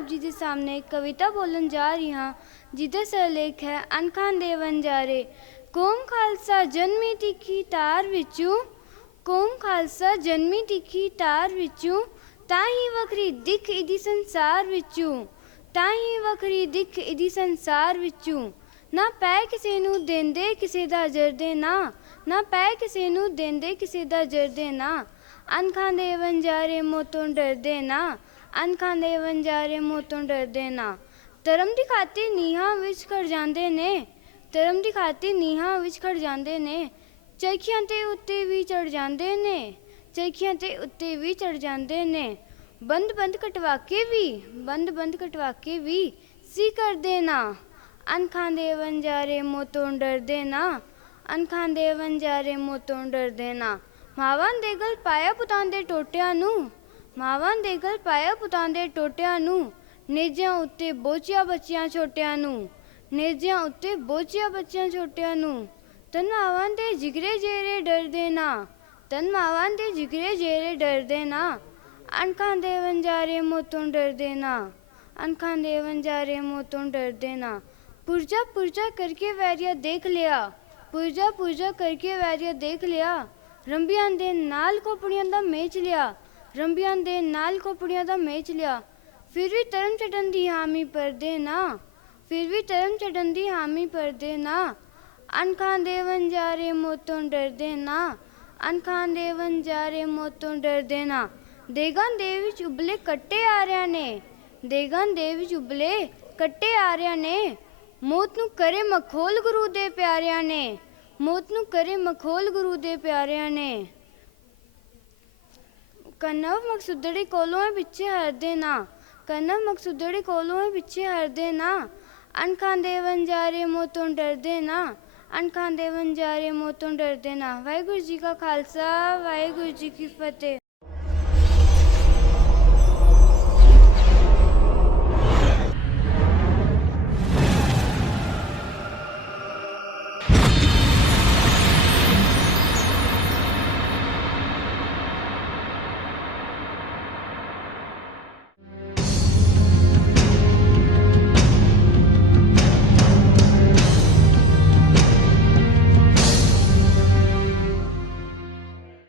ਆਪ ਜੀ ਦੇ ਸਾਹਮਣੇ ਇੱਕ ਕਵਿਤਾ ਬੋਲਣ ਜਾ ਰਹੀ ਹਾਂ, ਜਿਹਦਾ ਸਿਰਲੇਖ ਹੈ, ਅਨਖਾਂ ਦੇ ਵੰਜਾਰੇ ਕੌਮ ਖਾਲਸਾ ਜਨਮੀ ਤਿੱਖੀ ਤਾਰ ਵਿੱਚੋਂ, ਕੌਮ ਖਾਲਸਾ ਜਨਮੀ ਤਿੱਖੀ ਤਾਰ ਵਿੱਚੋਂ ਤਾਂ ਹੀ ਵੱਖਰੀ ਦਿੱਖ ਇਹਦੀ ਸੰਸਾਰ ਵਿੱਚੋਂ ਤਾਂ ਹੀ ਵੱਖਰੀ ਦਿੱਖ ਇਹਦੀ ਸੰਸਾਰ ਵਿੱਚੋਂ। ਨਾ ਪੈ ਕਿਸੇ ਨੂੰ ਦਿੰਦੇ ਕਿਸੇ ਦਾ ਜਰਦੇ ਨਾ ਨਾ ਪੈ ਕਿਸੇ ਨੂੰ ਦਿੰਦੇ ਕਿਸੇ ਦਾ ਜਰਦੇ ਨਾ। ਅਨਖਾਂ ਦੇ ਵੰਜਾਰੇ ਮੋਤੋਂ ਡਰਦੇ ਨਾ ਅਨਖਾਂ ਦੇ ਵੰਜਾਰੇ ਮੋਤੋਂ ਡਰਦੇ ਨਾ। ਧਰਮ ਦੀ ਖਾਤਰ ਨੀਹਾਂ ਵਿੱਚ ਖੜ ਜਾਂਦੇ ਨੇ। ਧਰਮ ਦੀ ਖਾਤਰ ਨੀਹਾਂ ਵਿੱਚ ਖੜ ਜਾਂਦੇ ਨੇ। ਚਰਖੀਆਂ ਤੇ ਉੱਤੇ ਵੀ ਚੜ ਜਾਂਦੇ ਨੇ। ਚਰਖੀਆਂ ਤੇ ਉੱਤੇ ਵੀ ਚੜ ਜਾਂਦੇ ਨੇ। ਬੰਦ ਬੰਦ ਕਟਵਾ ਕੇ ਵੀ, ਬੰਦ ਬੰਦ ਕਟਵਾ ਕੇ ਵੀ ਸੀ ਕਰਦੇ ਨਾ। ਅਨਖਾਂ ਦੇ ਵੰਜਾਰੇ ਮੋਤੋਂ ਡਰਦੇ ਨਾ। ਅਨਖਾਂ ਦੇ ਵੰਜਾਰੇ ਮੋਤੋਂ ਡਰਦੇ ਨਾ। ਮਾਵਾਂ ਦੇ ਗਲ ਪਾਇਆ ਪੁੱਤਾਂ ਦੇ ਟੋਟਿਆਂ ਨੂੰ। ਮਾਵਾਂ ਦੇ ਗਲ ਪਾਇਆ ਪੁੱਤਾਂ ਦੇ ਟੋਟਿਆਂ ਨੂੰ, ਨੇਜਿਆਂ ਉੱਤੇ ਬੋਚਿਆ ਬੱਚਿਆਂ ਛੋਟਿਆਂ ਨੂੰ, ਨੇਜਿਆਂ ਉੱਤੇ ਬੋਚਿਆ ਬੱਚਿਆਂ ਛੋਟਿਆਂ ਨੂੰ ਤਨ ਮਾਵਾਂ ਦੇ ਜਿਗਰੇ ਜੇਰੇ ਡਰਦੇ ਨਾ ਤਨ ਮਾਵਾਂ ਦੇ ਜਿਗਰੇ ਜੇਰੇ ਡਰਦੇ ਨਾ, ਅਣਖਾਂ ਦੇ ਵੰਜਾਰੇ ਮੋਤੋਂ ਡਰਦੇ ਨਾ, ਅਣਖਾਂ ਦੇ ਵੰਜਾਰੇ ਮੋਤੋਂ ਡਰਦੇ ਨਾ, ਪੁਰਜਾ ਪੁਰਜਾ ਕਰਕੇ ਵੈਰੀਆ ਦੇਖ ਲਿਆ, ਪੁਰਜਾ ਪੁਰਜਾ ਕਰਕੇ ਵੈਰੀਆ ਦੇਖ ਲਿਆ, ਰੰਬੀਆਂ ਦੇ ਨਾਲ ਕੋਪੜੀਆਂ ਦਾ ਮੇਚ ਲਿਆ ਰੰਬੀਆਂ ਦੇ ਨਾਲ ਕੋਪੜੀਆਂ ਦਾ ਮੇਚ ਲਿਆ। ਫਿਰ ਵੀ ਤਰਮ ਚਟਨ ਦੀ ਹਾਮੀ ਪਰਦੇ ਨਾ। ਫਿਰ ਵੀ ਤਰਮ ਚਟਨ ਦੀ ਹਾਮੀ ਪਰਦੇ ਨਾ। ਅਨਖਾਂ ਦੇ ਵੰਜਾਰੇ ਮੋਤੋਂ ਡਰਦੇ ਨਾ। ਅਨਖਾਂ ਦੇ ਵੰਜਾਰੇ ਮੋਤੋਂ ਡਰਦੇ ਨਾ। ਦੇਗਾਂ ਦੇ ਵਿੱਚ ਉਬਲੇ ਕੱਟੇ ਆ ਰਿਆਂ ਨੇ। ਦੇਗਾਂ ਦੇ ਵਿੱਚ ਉਬਲੇ ਕੱਟੇ ਆ ਰਿਆਂ ਨੇ। ਮੌਤ ਨੂੰ ਕਰੇ ਮਖੋਲ ਗੁਰੂ ਦੇ ਪਿਆਰਿਆਂ ਨੇ। ਮੌਤ ਨੂੰ ਕਰੇ ਮਖੋਲ ਗੁਰੂ ਦੇ ਪਿਆਰਿਆਂ ਨੇ। ਕਨਵ ਮਕਸੂਦੜੀ ਕੋਲੋਂ ਹੈ ਪਿੱਛੇ ਹਰਦੇ ਨਾ। ਕਨਵ ਮਕਸੂਦੜੀ ਕੋਲੋਂ ਹੈ ਪਿੱਛੇ ਹਰਦੇ ਨਾ। ਅਣਖਾਂ ਦੇ ਵੰਜਾਰੇ ਮੋਤੋਂ ਡਰਦੇ ਨਾ। ਅਣਖਾਂ ਦੇ ਵੰਜਾਰੇ ਮੋਤੋਂ ਡਰਦੇ ਨਾ। ਵਾਹਿਗੁਰੂ ਜੀ ਕਾ ਖਾਲਸਾ, ਵਾਹਿਗੁਰੂ ਜੀ ਕੀ ਫਤਿਹ।